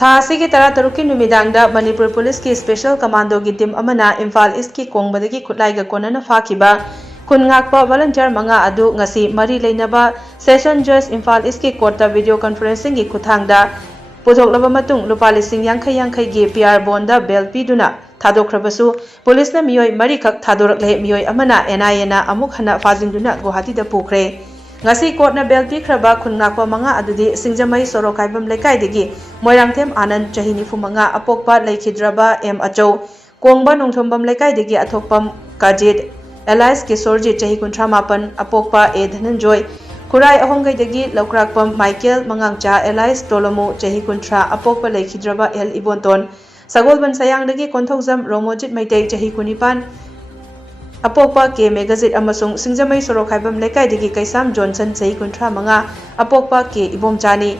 ꯊꯥ ꯑꯁꯤꯒꯤ 13ꯀꯤ ꯅꯨꯃꯤꯗꯥꯡꯗ ꯃꯅꯤꯄꯨꯔ ꯄꯨꯂꯤꯁꯀꯤ ꯁ꯭ꯄꯦꯁꯦꯜ ꯀꯃꯥꯟꯗꯣꯒꯤ ꯇꯤꯝ ꯑꯃꯅ ꯏꯝꯐꯥꯜ ꯏꯁꯀꯤ ꯀꯣꯡꯕꯗꯒꯤ ꯈꯨꯠꯂꯥꯏꯒ ꯀꯣꯟꯅꯅ ꯐꯥꯈꯤꯕ ꯈꯨꯟ ꯉꯥꯛꯄ ꯚꯣꯂꯟꯇꯤꯌꯔ 5 ꯑꯗꯨ ꯉꯁꯤ ꯃꯔꯤ ꯂꯩꯅꯕ ꯁꯦꯁꯟ ꯖꯖ ꯏꯝꯐꯥꯜ ꯏꯁꯀꯤ ꯀꯣꯔꯠꯇ ꯚꯤꯗꯤꯑꯣ ꯀꯟꯐꯔꯦꯟꯁꯤꯡꯒꯤ ꯈꯨꯠꯊꯥꯡꯗ ꯄꯨꯊꯣꯛꯂꯕ ꯃꯇꯨꯡ ꯂꯨꯄꯥ ꯂꯤꯁꯤꯡ 50-50ꯒꯤ ꯄꯤꯑꯥꯔ ꯕꯣꯟꯗ ꯕꯦꯜ ꯄꯤꯗꯨꯅ ꯊꯥꯗꯣꯛꯈ꯭ꯔꯕꯁꯨ ꯄꯨꯂꯤꯁꯅ ꯃꯤꯑꯣꯏ 4ꯈꯛ ꯊꯥꯗꯣꯔꯛꯂꯦ ꯃꯤꯑꯣꯏ ꯑꯃꯅ NIAꯅ ꯑꯃꯨꯛ ꯍꯟꯅ ꯐꯥꯖꯤꯟꯗꯨꯅ ꯒꯨꯋꯥꯍꯥꯇꯤꯗ ꯄꯨꯈ꯭ꯔꯦ ngasi कोर्टना बेल पीख्रबा खुन ngakpa 5 अदुदि सिंजमई सोरोखाइबम लेकाइदगी मोइरांगथेम आनंद चही 95 अपोकपा लेखिद्रबा एम अचौ कोंगबा नोंथोंबम लेकाइदगी अथोकपम काजिद एलाइस किशोरजी चही 38 अपोकपा ए धनंजय खुराई अहोंगैदगी लौक्राकपम माइकेल मंगांगचा एलाइस टोलोमु चही 30 अपोकपा लेखिद्रबा एल इबोंतोन सगोलबन सयांगदगी कोंथौजम रोमोजित मैतै चही 19 अपोकपा के मेगाजिट अमसुंग सिंजमई सोरोखाइबम लेकाइदगी कैसाम जॉनसन चही 35 अपोकपा के इबोमचानी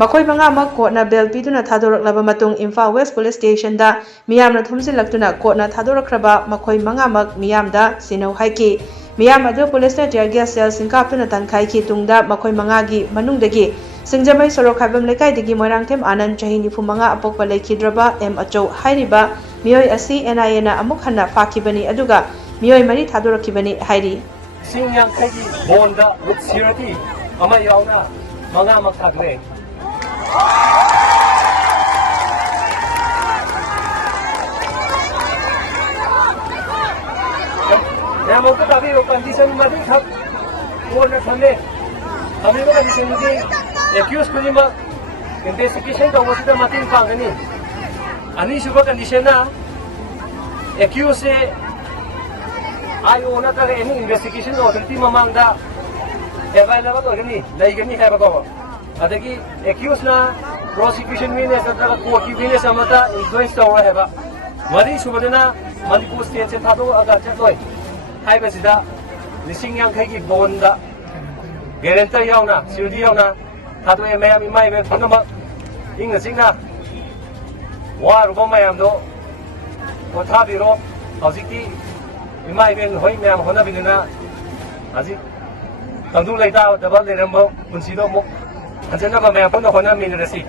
मखोई 5 मक कोर्टना बेल पीदुना थादोरक्लबा मतुंग इम्फाल वेस्ट पुलिस स्टेशन दा मियामना थुमजिलक्तुना कोर्टना थादोरक्खरबा मखोई 5 मक मियामदा सिनौ हाइकी मियाम अदु पुलिसना टियर गैस सेल सिंकापतुना तनखाइकी तुंगदा मखोई 5 गी मनुंगदगी सिंजमई सोरोखाइबम लेकाइदगी मोइरांगथेम आनंद चही 95 अपोकपा लेखिद्रबा एम अचौ हाइरिबा मियोय असी NIA ना अमुक हन्ना फाखिबनी अदुगा मियोय मरी थादोरखिबनी हाइरी सिंगयां खैगी बोंदा लुक सिरती अमा यावना 5 मक थाखले यामो को ताबी कंडीशन मदि खब कोन थने हमें को कंडीशन दि एक्यूज कुनिमा इन्वेस्टिगेशन तवसिदा मतिंग पांगनी अनि सुबह कंडीशन ना एक्यूज से आयो ना तक एनी इन्वेस्टिगेशन ऑथोरिटी ममांगदा अवेलेबल होगनी लेगनी हैबको अदगी एक्यूज ना प्रोसिक्यूशन विनेस तक कोर्ट की विनेस अमता इन्फ्लुएंस तौर हैबा मरी सुबदना मणिपुर स्टेट से थादो अगा चतोय हाइबसिदा लिसिंग यांखै की बोंदा गारंटर यावना सिउदी यावना थादो एमएम इमाइ बे फनम इंग सिंगना वा रुबम मयामदो कोथाबिरो हौजिकी इमा इबेन होई मैम होना बिना अजी तंदु लेता दबल लेरंबो पुंसीदो मो हजना मैम पन होना मिनरसी